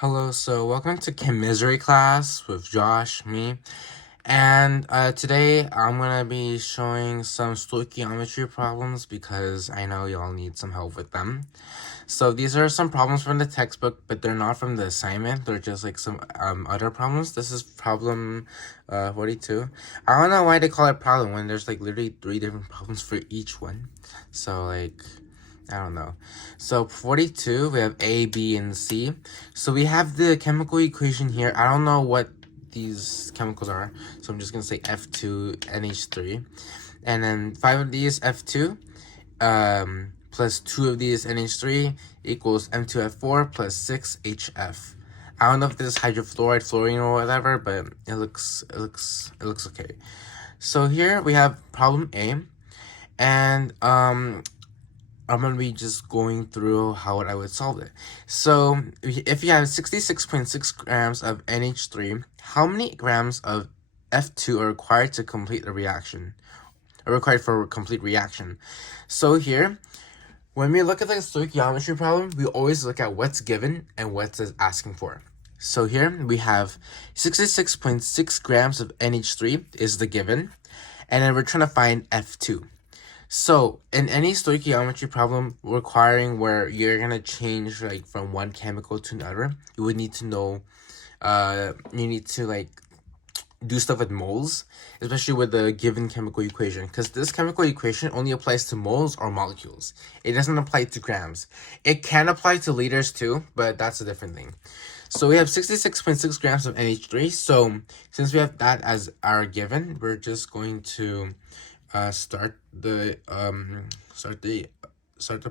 Hello, so welcome to chemistry class with Josh, me, and today I'm gonna be showing some stoichiometry problems because I know y'all need some help with them. So these are some problems from the textbook, but they're not from the assignment. They're just like some other problems. This is problem 42. I don't know why they call it problem when there's like literally 3 different problems for each one. So like, I don't know. So 42, we have A, B, and C. So we have the chemical equation here. I don't know what these chemicals are, so I'm just gonna say F2NH3, and then 5 of these F2 plus 2 of these NH3 equals M2F4 plus 6HF. I don't know if this is hydrofluoride, fluorine, or whatever, but it looks okay. So here we have problem A, and I'm going to be just going through how I would solve it. So, if you have 66.6 grams of NH3, how many grams of F2 are required to complete a reaction? Are required for a complete reaction. So here, when we look at the stoichiometry problem, we always look at what's given and what it's asking for. So here, we have 66.6 grams of NH3 is the given, and then we're trying to find F2. So, in any stoichiometry problem requiring where you're gonna change like from one chemical to another, you would need to know, you need to like do stuff with moles, especially with the given chemical equation, because this chemical equation only applies to moles or molecules. It doesn't apply to grams. It can apply to liters too, but that's a different thing. So we have 66.6 grams of NH3. So since we have that as our given, we're just going to start the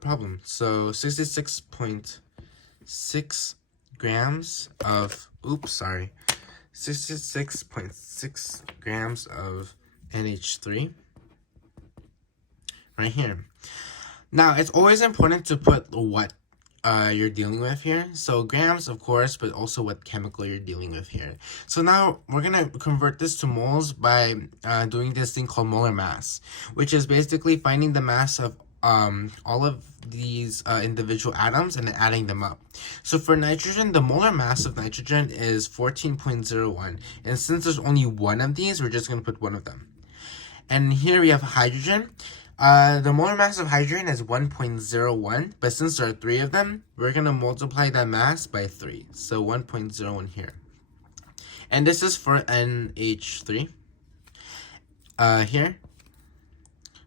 problem. So 66.6 grams of 66.6 grams of NH3 right here. Now it's always important to put what you're dealing with here. So grams, of course, but also what chemical you're dealing with here. So now we're gonna convert this to moles by doing this thing called molar mass, which is basically finding the mass of all of these individual atoms and then adding them up. So for nitrogen, the molar mass of nitrogen is 14.01, and since there's only one of these, we're just gonna put one of them. And here we have hydrogen. The molar mass of hydrogen is 1.01, but since there are 3 of them, we're going to multiply that mass by 3. So 1.01 here. And this is for NH3 here.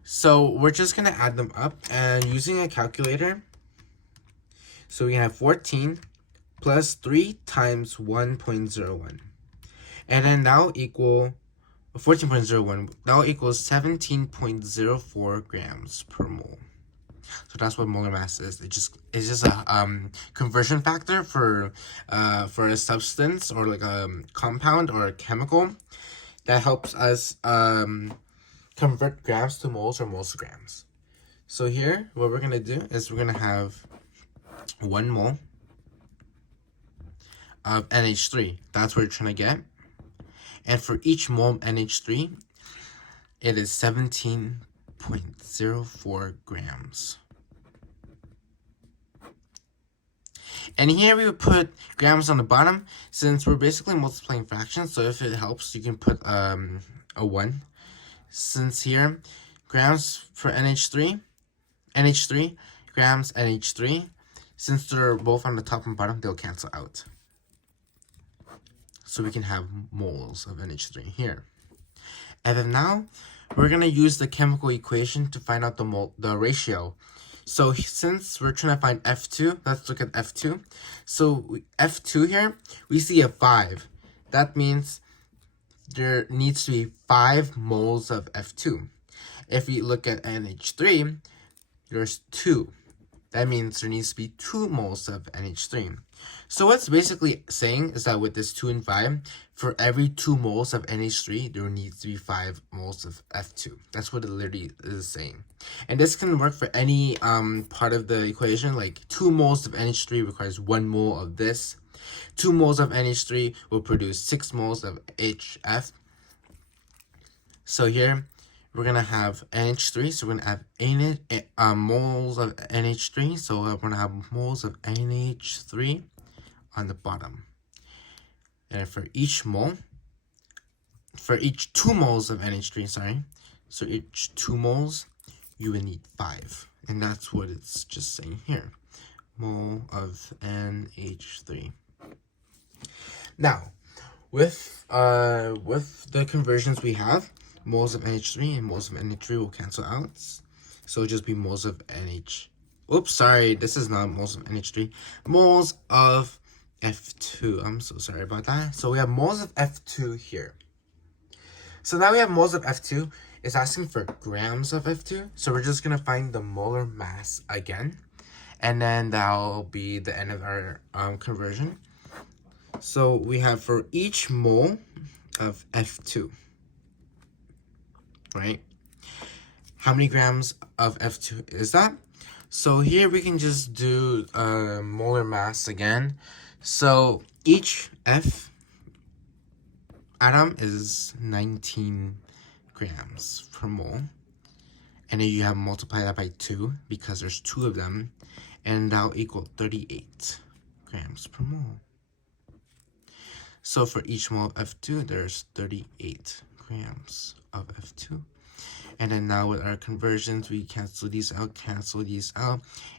So we're just going to add them up and using a calculator. So we have 14 plus 3 times 1.01. And then that will equal 14.01, that will equal 17.04 grams per mole. So that's what molar mass is. It's just a conversion factor for a substance or like a compound or a chemical that helps us convert grams to moles or moles to grams. So here, what we're gonna do is we're gonna have 1 mole of NH3. That's what we're trying to get. And for each mole of NH3, it is 17.04 grams. And here we would put grams on the bottom since we're basically multiplying fractions. So if it helps, you can put a 1. Since here, grams for NH3, grams NH3, since they're both on the top and bottom, they'll cancel out. So we can have moles of NH3 here. And then now we're going to use the chemical equation to find out the ratio. So since we're trying to find F2, let's look at F2. So F2 here, we see a 5. That means there needs to be 5 moles of F2. If we look at NH3, there's 2. That means there needs to be 2 moles of NH3. So what's basically saying is that with this 2 and 5, for every 2 moles of NH3, there needs to be 5 moles of F2. That's what it literally is saying. And this can work for any part of the equation, like 2 moles of NH3 requires 1 mole of this. 2 moles of NH3 will produce 6 moles of HF. So here, we're going to have NH3, so we're going to have moles of NH3, so we're going to have moles of NH3 on the bottom. And for each 2 moles of NH3, sorry, so each 2 moles, you would need 5. And that's what it's just saying here. Mole of NH3. Now, with the conversions we have, moles of NH3 and moles of NH3 will cancel out. So it'll just be moles of NH. Oops, sorry, this is not moles of NH3. Moles of F2. I'm so sorry about that. So we have moles of F2 here. So now we have moles of F2. It's asking for grams of F2. So we're just going to find the molar mass again. And then that'll be the end of our conversion. So we have for each mole of F2, right? How many grams of F2 is that? So here we can just do molar mass again. So each F atom is 19 grams per mole. And then you have multiply that by 2 because there's 2 of them. And that'll equal 38 grams per mole. So for each mole of F2, there's 38 grams of F2. And then now with our conversions, we cancel these out.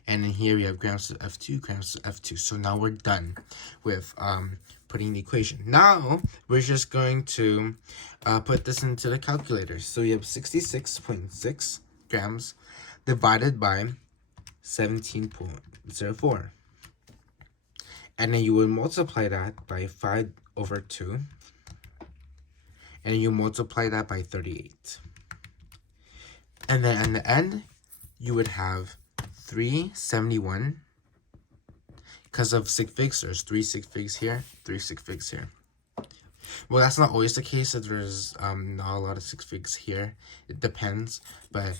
And then here we have grams of F2, grams of F2. So now we're done with putting the equation. Now, we're just going to put this into the calculator. So we have 66.6 grams divided by 17.04. And then you would multiply that by 5/2. And you multiply that by 38. And then in the end, you would have 371. Because of sig figs, there's 3 sig figs here, 3 sig figs here. Well, that's not always the case if there's not a lot of sig figs here. It depends, but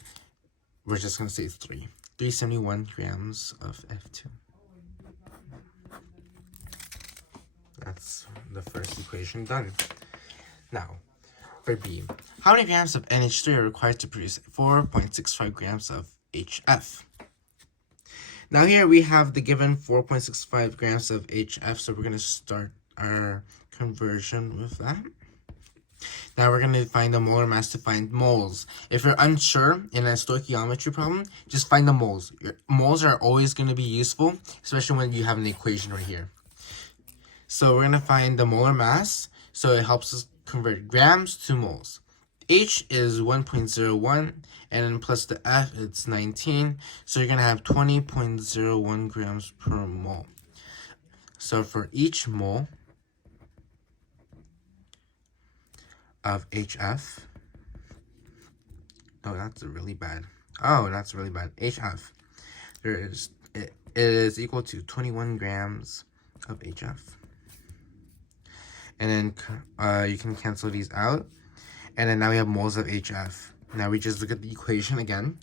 we're just going to say 3. 371 grams of F2. That's the first equation done. Now, for B, how many grams of NH3 are required to produce 4.65 grams of HF? Now here we have the given 4.65 grams of HF, so we're going to start our conversion with that. Now we're going to find the molar mass to find moles. If you're unsure in a stoichiometry problem, just find the moles. Your moles are always going to be useful, especially when you have an equation right here. So we're going to find the molar mass, so it helps us convert grams to moles. H is 1.01, and then plus the F, it's 19. So you're going to have 20.01 grams per mole. So for each mole of HF, that's really bad. HF, it is equal to 21 grams of HF. And then you can cancel these out. And then now we have moles of HF. Now we just look at the equation again.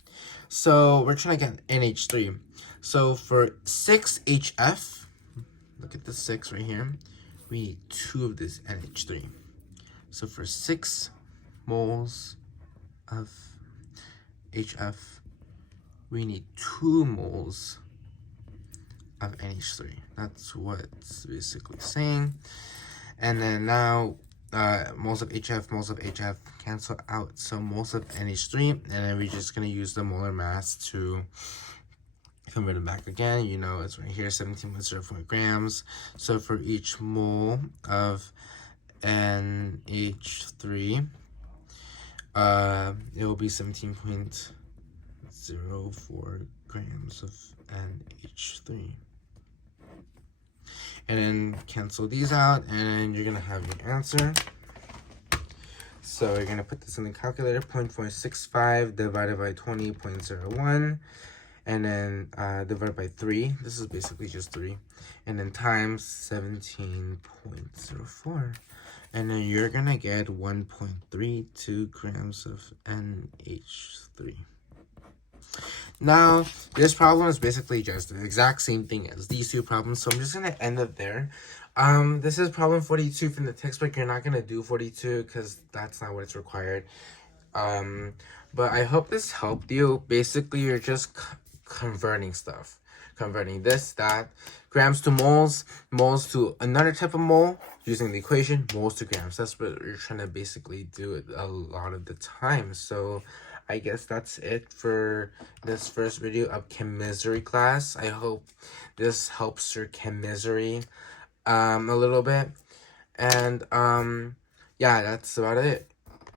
So we're trying to get NH3. So for 6 HF, look at the 6 right here. We need 2 of this NH3. So for 6 moles of HF, we need 2 moles of NH3. That's what it's basically saying. And then now moles of HF cancel out. So moles of NH3, and then we're just going to use the molar mass to convert it back again. You know, it's right here, 17.04 grams. So for each mole of NH3, it will be 17.04 grams of NH3. And then cancel these out, and then you're going to have your answer. So you're going to put this in the calculator, 0.465 divided by 20.01, and then divided by 3. This is basically just 3. And then times 17.04. And then you're going to get 1.32 grams of NH3. Now, this problem is basically just the exact same thing as these 2 problems, so I'm just going to end it there. This is problem 42 from the textbook. You're not going to do 42 because that's not what's required. But I hope this helped you. Basically, you're just converting stuff. converting this, that, grams to moles, moles to another type of mole, using the equation, moles to grams. That's what we're trying to basically do a lot of the time. So I guess that's it for this first video of chemistry class. I hope this helps your chemistry a little bit. And yeah, that's about it.